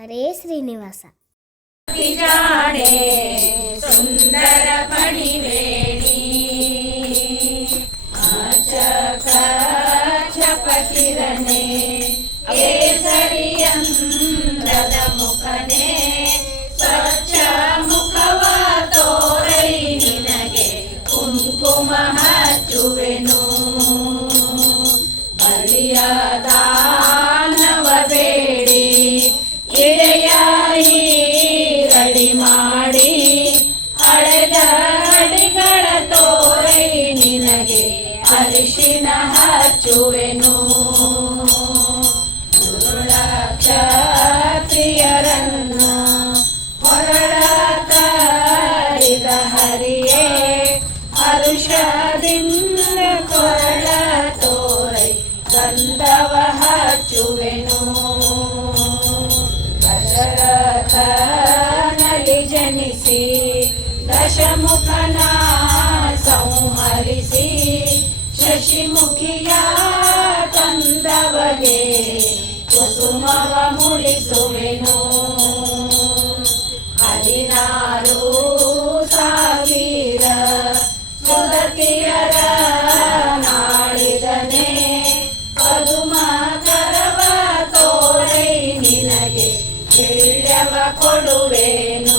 ಹರೇ ಶ್ರೀನಿವಾಸ. ಜಾಣೆ ಸುಂದರ ಪಡಿವೇಣಿ ಛಪಕಿರನೆ ಕೇಸರಿಯಂದದ ಮುಖನೆ ಸ್ವಚ್ಛ ಮುಖವ ತೋರೈ ನಿನಗೆ ಕುಂಕುಮ ಹಚ್ಚುವೆನು ಬಲಿಯ ದಾನವ ಬೇಡಿ ಇಳೆಯಾಯಿ ರೆಡಿ ಮಾಡಿ ಹಳೆದ ಅಡಿಗಳ ತೋರೈ ನಿನಗೆ ಅರಿಶಿನ ಹಚ್ಚುವೆನು ಕ್ಷತ್ರಿಯರನ್ನು ಹೊರಳ ತಾರಿದ ಹರಿಯೇ ಹರುಷದಿಂದ ಕೊರಳ ತೋರೈ ಗಂಧವ ಹಚ್ಚುವೆನು ದಶರಥನಲ್ಲಿ ಜನಿಸಿ ದಶಮುಖನ ಸಂಹರಿಸಿ ಶಶಿಮುಖಿಯ ತಂದವಗೆ ಕುಸುಮವ ಮುಡಿಸುವೆನು 16,000 ಸುದತಿಯರ ನಾಳಿದನೆ ಪದುಮಕರವ ತೋರೈ ನಿನಗೆ ಕಿಳ್ಯವ ಕೊಡುವೆನು